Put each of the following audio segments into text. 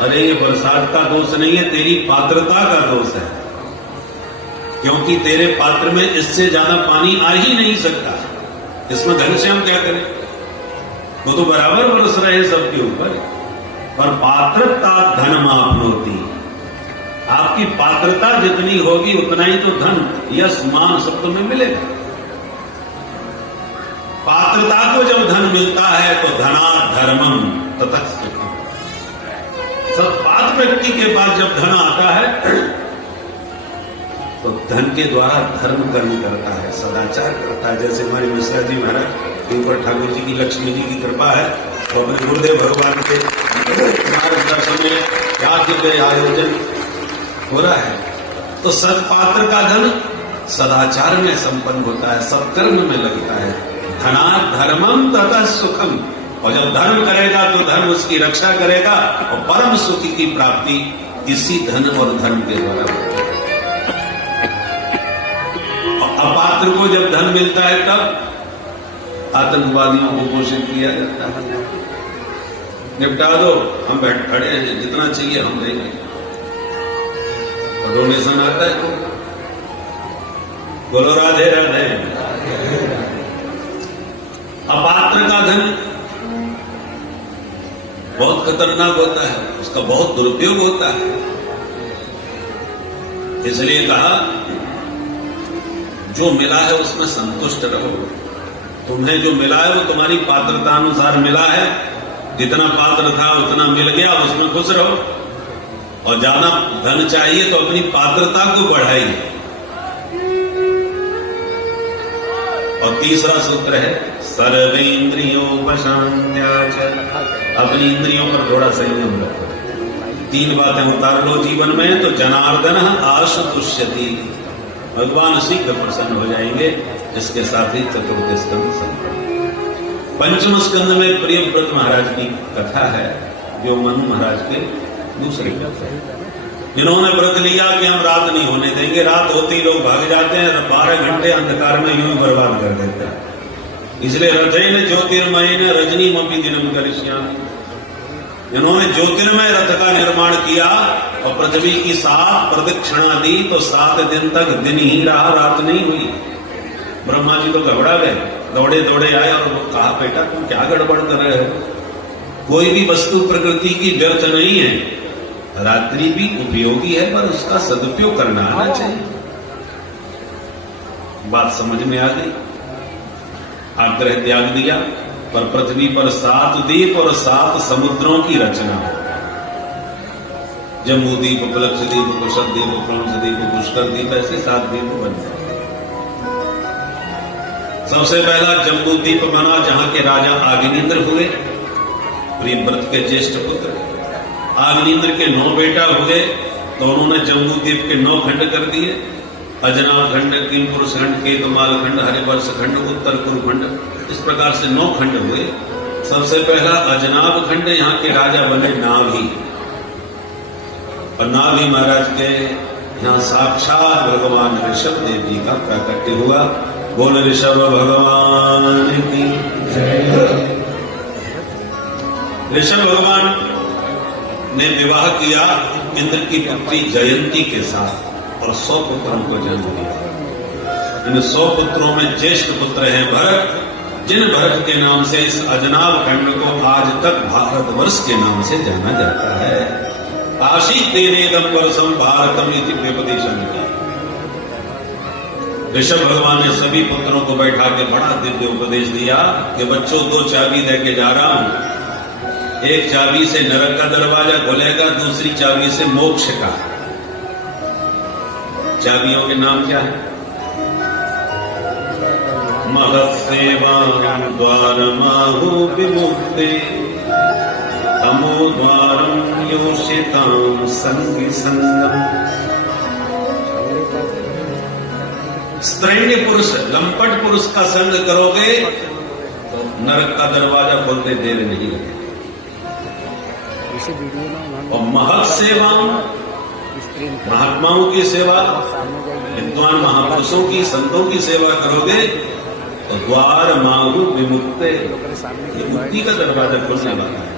अरे ये बरसात का दोष नहीं है, तेरी पात्रता का दोष है, क्योंकि तेरे पात्र में इससे ज्यादा पानी आ ही नहीं सकता। इसमें घनश्याम क्या करें, वो तो बराबर बरस रहे सबके ऊपर। पर पात्रता धन मापनोती, आपकी पात्रता जितनी होगी उतना ही तो धन यश मान सब तुम्हें मिलेगा। पात्रता को जब धन मिलता है तो धना धर्मम ततः सुखम। सत्पात्र व्यक्ति के पास जब धन आता है तो धन के द्वारा धर्म कर्म करता है, सदाचार करता है। जैसे हमारे मिश्रा जी महाराज के ऊपर ठाकुर जी की लक्ष्मी जी की कृपा है, तो अपने गुरुदेव भगवान के मार्गदर्शन में यज्ञ के आयोजन हो रहा है। तो सत्पात्र का धन सदाचार में संपन्न होता है, सत्कर्म में लगता है। धना धर्मम तथा सुखम, और जब धर्म करेगा तो धर्म उसकी रक्षा करेगा और परम सुख की प्राप्ति इसी धन और धर्म के द्वारा होती है। अपात्र को जब धन मिलता है तब आतंकवादियों को घोषित किया जाता है, निपटा दो, हम बैठ खड़े हैं, जितना चाहिए हम देंगे। और डोनेशन आता है तो बोलो राधे राधे। अपात्र का धन बहुत खतरनाक होता है, उसका बहुत दुरुपयोग होता है। इसलिए कहा जो मिला है उसमें संतुष्ट रहो। तुम्हें जो मिला है वो तुम्हारी पात्रता अनुसार मिला है, जितना पात्र था उतना मिल गया, उसमें खुश रहो। और ज्यादा धन चाहिए तो अपनी पात्रता को बढ़ाइए। और तीसरा सूत्र है सर्वेंद्रियों वशान्त्याच, अपनी इंद्रियों पर थोड़ा संयम रखो। 3 बातें उतार लो जीवन में तो जनार्दन आशु तुष्यति, भगवान शीघ्र प्रसन्न हो जाएंगे। इसके साथ ही चतुर्थ स्कंद संपन्न। पंचम स्कंद में प्रियव्रत महाराज की कथा है, जो मनु महाराज के दूसरे व्रत है, जिन्होंने व्रत लिया कि हम रात नहीं होने देंगे। रात होते ही लोग भाग जाते हैं, 12 घंटे अंधकार में यूं बर्बाद कर देते हैं। इसलिए रथेन ज्योतिर्मयेन रजनीमपि दिनम करिष्यामि, जिन्होंने ज्योतिर्मय रथ का निर्माण किया और पृथ्वी की 7 प्रदक्षिणा दी तो 7 दिन तक दिन ही रहा, रात नहीं हुई। ब्रह्मा जी तो घबरा गए, दौड़े दौड़े आए और कहा बेटा तुम क्या गड़बड़ कर रहे हो, कोई भी वस्तु प्रकृति की व्यर्थ नहीं है, रात्रि भी उपयोगी है पर उसका सदुपयोग करना आना चाहिए। बात समझ में आ गई, आग्रह त्याग दिया। पर पृथ्वी पर 7 द्वीप और 7 समुद्रों की रचना हो। जम्बू द्वीप, उपलक्ष द्वीप, कुशल द्वीप, क्रंस द्वीप, पुष्कर द्वीप, ऐसे 7 द्वीप बन गए। सबसे पहला जम्बू द्वीप बना जहां के राजा आग्नेन्द्र हुए, प्रियव्रत के ज्येष्ठ पुत्र। आग्नेन्द्र के 9 बेटा हुए तो उन्होंने जम्बू द्वीप के 9 खंड कर दिए। अजनाब खंड, किमपुरुष खंड, केतमाल खंड, हरिवर्ष खंड, उत्तर कुरु खंड, इस प्रकार से 9 खंड हुए। सबसे पहला अजनाब खंड, यहाँ के राजा बने नाभी। और नाभी महाराज के यहाँ साक्षात भगवान ऋषभ देव जी का प्राकट्य हुआ। बोल ऋषभ भगवान की जय। ऋषभ भगवान ने विवाह किया इंद्र की पुत्री जयंती के साथ और 100 पुत्रों को जन्म दिया। इन 100 पुत्रों में ज्येष्ठ पुत्र हैं भरत, जिन भरत के नाम से इस अजनाब खंड को आज तक भारतवर्ष के नाम से जाना जाता है। काशी तेनेदम वर्षम भारतम इति व्यपदेशम किया। ऋषभ भगवान ने सभी पुत्रों को बैठा के बड़ा दिव्य उपदेश दिया कि बच्चों 2 चाबी देके जा रहा हूं। एक चाबी से नरक का दरवाजा खुलेगा, दूसरी चाबी से मोक्ष का। चाबियों के नाम क्या है? महत्सेवा द्वारमाहु विमुक्ते तमो द्वारम योषिताम संगी संगम। स्त्रैण्य पुरुष, लंपट पुरुष का संग करोगे तो नरक का दरवाजा खोलते देर नहीं लगेगा। और महत सेवा, महात्माओं की सेवा, विद्वान महापुरुषों की, संतों की सेवा करोगे तो द्वार माहु विमुक्ते, ये मुक्ति का दरवाजा खुलने वाला है।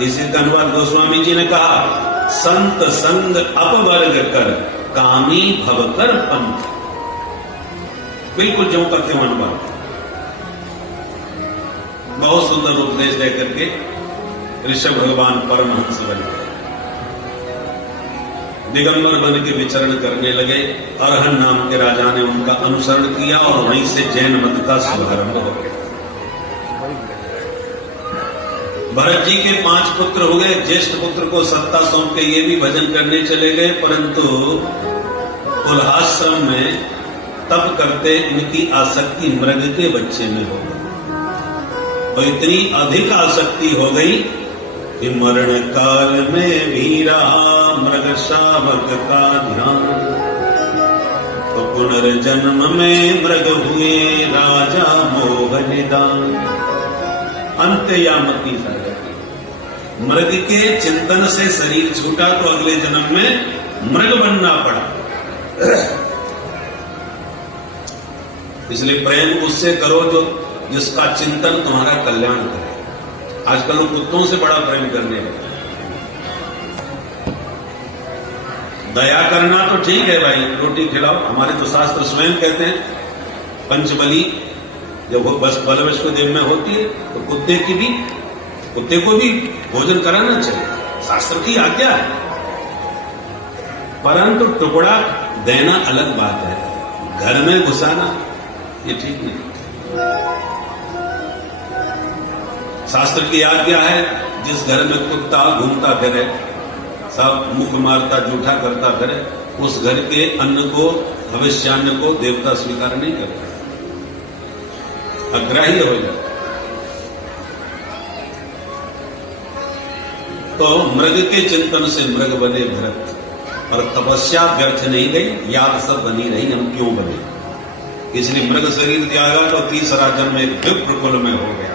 इसी का अनुवाद गोस्वामी जी ने कहा, संत संग अपवर्ग कर कामी भव कर पंथ। बिल्कुल जो करते अनुवाद, बहुत सुंदर उपदेश दे करके ऋषभ भगवान परमहंस बन गए, दिगंबर बन के विचरण करने लगे। अरहन नाम के राजा ने उनका अनुसरण किया और वहीं से जैन मत का शुभारंभ हो गया। भरत जी के 5 पुत्र हो गए। ज्येष्ठ पुत्र को सत्ता सौंप के ये भी भजन करने चले गए, परंतु कुल्हाश्रम में तप करते इनकी आसक्ति मृग के बच्चे में हो गई। और इतनी अधिक आसक्ति हो गई कि मरण काल में भी रहा मृग शावक का ध्यान। तो पुनर्जन्म में मृग हुए राजा मोह निदान। अंत्ययामती सागर मृग के चिंतन से शरीर छूटा तो अगले जन्म में मृग बनना पड़ा। इसलिए प्रेम उससे करो जो जिसका चिंतन तुम्हारा कल्याण करे। आजकल लोग कुत्तों से बड़ा प्रेम करने लगे। दया करना तो ठीक है भाई, रोटी खिलाओ, हमारे तो शास्त्र स्वयं कहते हैं पंचबली जब वो बस बलवश्व देव में होती है तो कुत्ते को भी भोजन कराना चाहिए, शास्त्र की आज्ञा है। परंतु टुकड़ा देना अलग बात है, घर में घुसाना ये ठीक नहीं। शास्त्र की आज्ञा है, जिस घर में कुत्ता घूमता फिरे, सब मुख मारता जूठा करता फिरे, उस घर के अन्न को, भविष्यान्न को देवता स्वीकार नहीं करता, अग्राह्य हो जाता। तो मृग के चिंतन से मृग बने भरत, और तपस्या व्यर्थ नहीं गई, याद सब बनी रही हम क्यों बने। इसलिए मृग शरीर त्यागा तो तीसरा जन्म एक विप्र कुल में हो गया।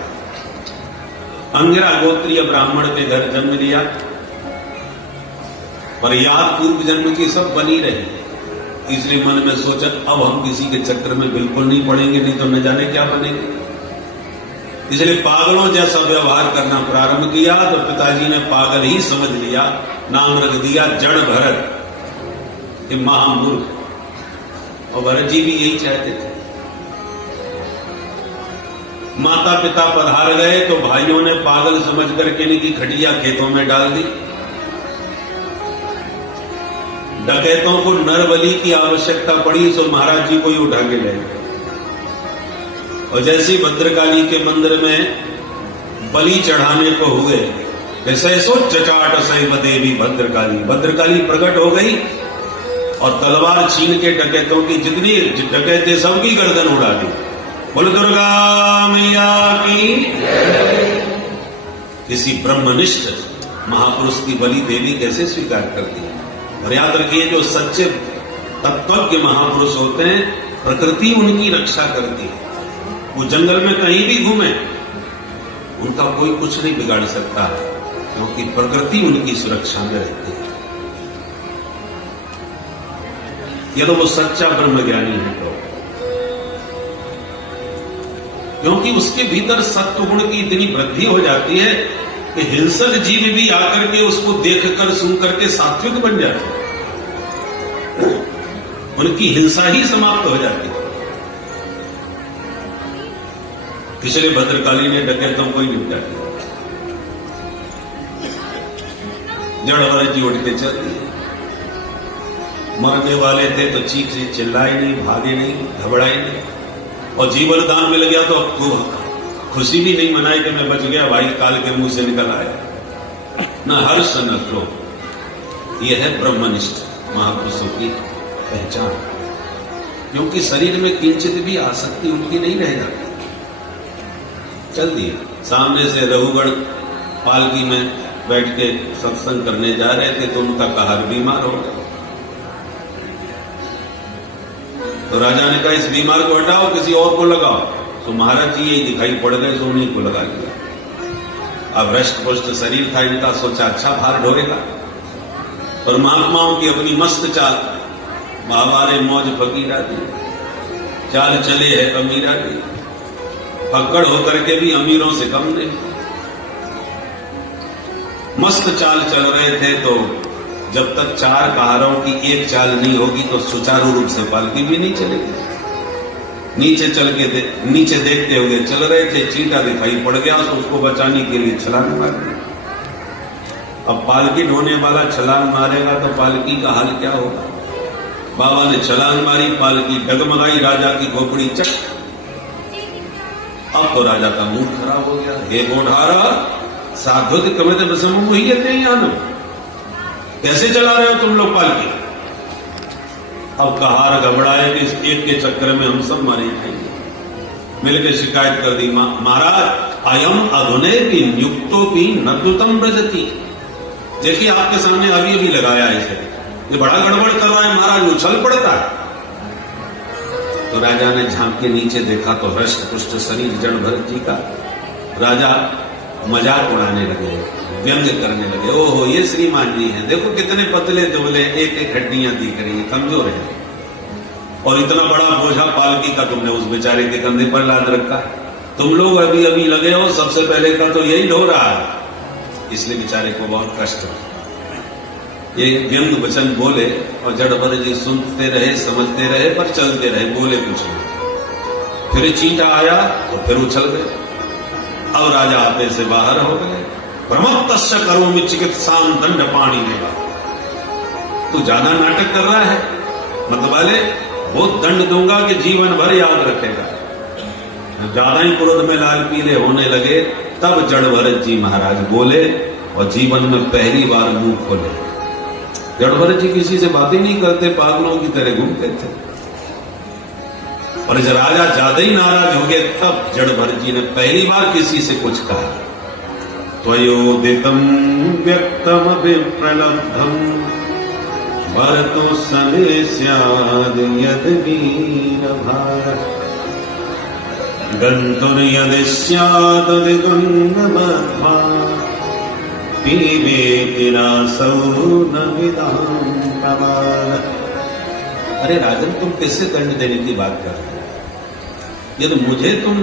अंगिरा गोत्रीय ब्राह्मण के घर जन्म लिया, पर याद पूर्व जन्म की सब बनी रही। इसलिए मन में सोचा अब हम किसी के चक्कर में बिल्कुल नहीं पड़ेंगे, नहीं तो न जाने क्या बनेंगे। इसलिए पागलों जैसा व्यवहार करना प्रारंभ किया। तो पिताजी ने पागल ही समझ लिया, नाम रख दिया जड़ भरत, ये महामूर्ख। और भरत जी भी यही चाहते थे। माता पिता पधार गए तो भाइयों ने पागल समझ करके इनकी खटिया खेतों में डाल दी। डकैतों को नरबलि की आवश्यकता पड़ी तो महाराज जी को ही उठा के ले गए। और जैसे भद्रकाली के मंदिर में बलि चढ़ाने को हुए, जैसे सो चचाट सैव देवी भद्रकाली प्रकट हो गई और तलवार छीन के डकैतों की जितनी डकैते सबकी गर्दन उड़ा दी। बोल दुर्गा मैया की। किसी ब्रह्मनिष्ठ महापुरुष की बलि देवी कैसे स्वीकार करती है। और याद रखिए, जो सच्चे तत्वज्ञ महापुरुष होते हैं, प्रकृति उनकी रक्षा करती है। वो जंगल में कहीं भी घूमे, उनका कोई कुछ नहीं बिगाड़ सकता, क्योंकि प्रकृति उनकी सुरक्षा में रहती है। यदि वो सच्चा ब्रह्मज्ञानी है तो, क्योंकि उसके भीतर सत्व गुण की इतनी वृद्धि हो जाती है कि हिंसक जीव भी आकर के उसको देखकर सुन करके सात्विक बन जाते हैं। उनकी हिंसा ही समाप्त हो जाती है। इसलिए भद्रकाली ने डकैतों को ही निपटा दिया। जड़ भरत जी उठ के चल दिए। मरने वाले थे तो चीख से चिल्लाए नहीं, भागे नहीं, घबराए नहीं। और जीवन दान मिल गया तो अब तो खुशी भी नहीं मनाई कि मैं बच गया, भाई काल के मुंह से निकल आया। न हर्ष न क्रोध। यह है ब्रह्मनिष्ठ महापुरुषों की पहचान, क्योंकि शरीर में किंचित भी आसक्ति उनकी नहीं रह जाती। चल दिए। सामने से रघुगण पालकी में बैठ के सत्संग करने जा रहे थे तो उनका कहर बीमार हो गया। तो राजा ने कहा इस बीमार को हटाओ, किसी और को लगाओ। तो महाराज जी यही दिखाई पड़ गए, तो उन्हीं को लगा दिया। अब हृष्ट पुष्ट शरीर था इनका, सोचा अच्छा भार ढोएगा। पर महात्माओं की अपनी मस्त चाल, महावारे मौज फकीरा दी, चाल चले है अमीरा दी, पकड़ होकर के भी अमीरों से कम नहीं। मस्त चाल चल रहे थे, तो जब तक 4 कहारों की एक चाल नहीं होगी तो सुचारू रूप से पालकी भी नहीं चलेगी। नीचे देखते हुए चल रहे थे, चींटा दिखाई पड़ गया तो उसको बचाने के लिए छलांग मार दी। अब पालकी ढोने वाला छलांग मारेगा तो पालकी का हाल क्या होगा। बाबा ने छलांग मारी, पालकी डगमगाई, राजा की खोपड़ी चक। अब तो राजा का मूड खराब हो गया। हे गोढ़ारा, साधुत कमित विषम मुह्यते यान, कैसे चला रहे हो तुम लोग पालकी। अब कहार घबराए कि इस एक के चक्कर में हम सब मारे जाएंगे। मिलकर शिकायत कर दी, महाराज अयम अधुने भी नियुक्तो भी नद्युतम ब्रजति। देखिए आपके सामने अभी अभी लगाया इसे, ये बड़ा गड़बड़ कर रहा है महाराज, उछल पड़ता है। तो राजा ने झांक के नीचे देखा तो हृष्ट पुष्ट शरीर जड़ भरत जी का। राजा मजाक उड़ाने लगे, व्यंग करने लगे। ओहो ये श्रीमान जी हैं, देखो कितने पतले दुबले, एक एक हड्डियां दिख रही है, कमजोर है, और इतना बड़ा बोझा पालकी का तुमने उस बेचारे के कंधे पर लाद रखा है। तुम लोग अभी अभी लगे हो, सबसे पहले का तो यही ढो रहा है, इसलिए बेचारे को बहुत कष्ट हो। ये व्यंग वचन बोले और जड़भर जी सुनते रहे, समझते रहे, पर चलते रहे, बोले कुछ नहीं। फिर चींटा आया और फिर उछल गए। अब राजा आपे से बाहर हो गए। प्रमत्तस्य करोमि चिकित्साम दंड पाणी देवा। तू ज्यादा नाटक कर रहा है, मतलब वाले वो दंड दूंगा कि जीवन भर याद रखेगा। ज्यादा ही क्रोध में लाल पीले होने लगे, तब जड़ भरत जी महाराज बोले और जीवन में पहली बार मुंह खोले। जड़ भरत जी किसी से बातें नहीं करते, पागलों की तरह घूमते थे। और जब राजा ज्यादा ही नाराज हो गए, तब जड़ भरत जी ने पहली बार किसी से कुछ कहा। त्वयोदितं व्यक्तमभिप्रलब्धं भरतो समे स्याद् यद् वीरभारः गन्तुर्यदि स्यात् दिगुण्डमध्वा पीबेति नासौ न विदां प्रमाद। अरे राजन, तुम किससे दंड देने की बात कर रहे हो? यदि मुझे तुम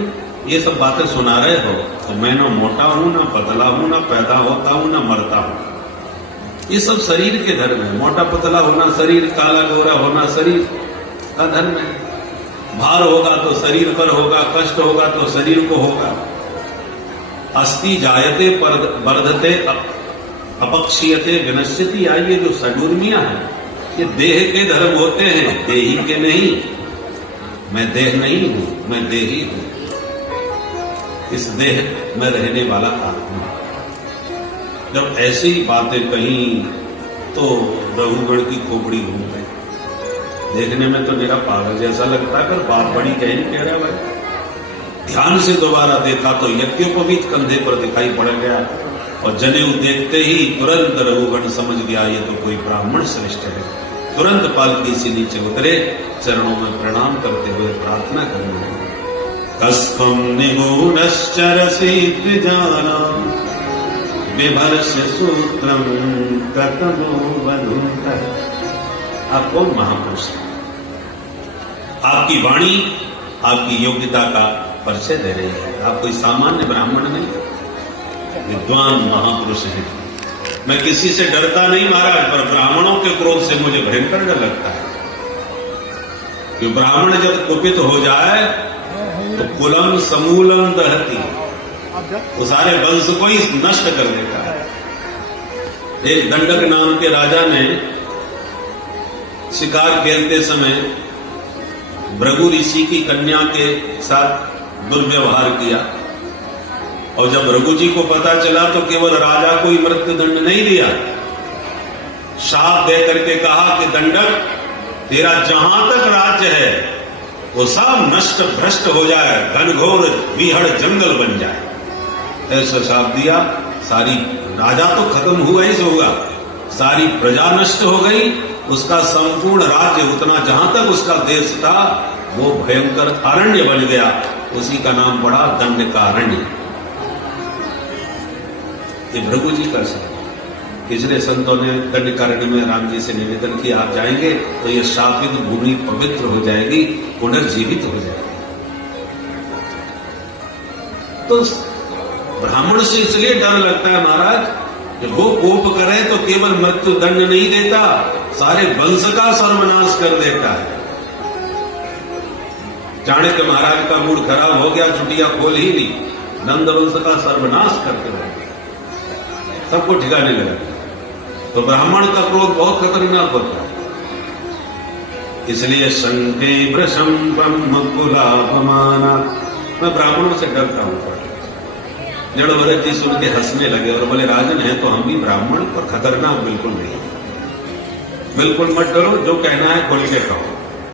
ये सब बातें सुना रहे हो तो मैं ना मोटा हूं, ना पतला हूं, ना पैदा होता हूं, ना मरता हूं। ये सब शरीर के धर्म है। मोटा पतला होना शरीर, काला गोरा होना शरीर का धर्म है। भार होगा तो शरीर पर होगा, कष्ट होगा तो शरीर को होगा। अस्ति जायते वर्धते अपक्षीयते विनश्यति। आइए जो सडूर्मियां हैं, ये देह के धर्म होते हैं, देही के नहीं। मैं देह नहीं हूं, मैं देही हूं, इस देह में रहने वाला आत्मा। जब ऐसी बातें कही तो रघुगण की खोपड़ी घूम गई। देखने में तो मेरा पागल जैसा लगता है, पर बात बड़ी गहरी कह रहा है भाई। ध्यान से दोबारा देखा तो यज्ञोपवीत कंधे पर दिखाई पड़ गया, और जनेऊ देखते ही तुरंत रघुगण समझ गया ये तो कोई ब्राह्मण श्रेष्ठ है। तुरंत पालकी से नीचे उतरे, चरणों में प्रणाम करते हुए प्रार्थना करने लगे। कस्त्वं निगूढश्चरसि द्विजानां बिभर्ष्य सूत्रं कतमो वधूतः। आप कौन महापुरुष हैं? आपकी वाणी आपकी योग्यता का परिचय दे रही है। आप कोई सामान्य ब्राह्मण नहीं, विद्वान महापुरुष हैं। मैं किसी से डरता नहीं महाराज, पर ब्राह्मणों के क्रोध से मुझे भयंकर डर लगता है। कि ब्राह्मण जब कुपित हो जाए तो कुलम समूलम दहती, वो सारे वंश को ही नष्ट कर देता है। एक दंडक नाम के राजा ने शिकार खेलते समय भृगु ऋषि की कन्या के साथ दुर्व्यवहार किया, और जब भृगु जी को पता चला तो केवल राजा को ही मृत्यु दंड नहीं दिया, शाप दे करके कहा कि दंडक तेरा जहां तक राज्य है वो सब नष्ट भ्रष्ट हो जाए, घनघोर विहड़ जंगल बन जाए। ऐसा शाप दिया। सारी राजा तो खत्म हुआ ही होगा, सारी प्रजा नष्ट हो गई, उसका संपूर्ण राज्य उतना जहां तक उसका देश था वो भयंकर अरण्य बन गया। उसी का नाम पड़ा दंड का अरण्य। ये भृगु जी का शाप। पिछले संतों ने दंडकारण्य में राम जी से निवेदन किया, आप जाएंगे तो ये शापित भूमि पवित्र हो जाएगी, पुनर्जीवित हो जाएगी। तो ब्राह्मण से इसलिए डर लगता है महाराज जब वो कोप करे तो केवल मृत्यु दंड नहीं देता, सारे वंश का सर्वनाश कर देता है। चाणक्य महाराज का मूड खराब हो गया, छुट्टियां खोल ही नहीं, नंद वंश का सर्वनाश करके रह गया, सबको ठिकाने लगा। तो ब्राह्मण का क्रोध बहुत खतरनाक होता है। इसलिए शंके वृषम ब्रह्म कुलापमाना, मैं ब्राह्मणों से डरता हूं। जड़ भरत जी सुन के हंसने लगे और बोले राजन है तो हम भी ब्राह्मण, पर खतरनाक बिल्कुल नहीं। बिल्कुल मत डरो, जो कहना है खोल के कहो।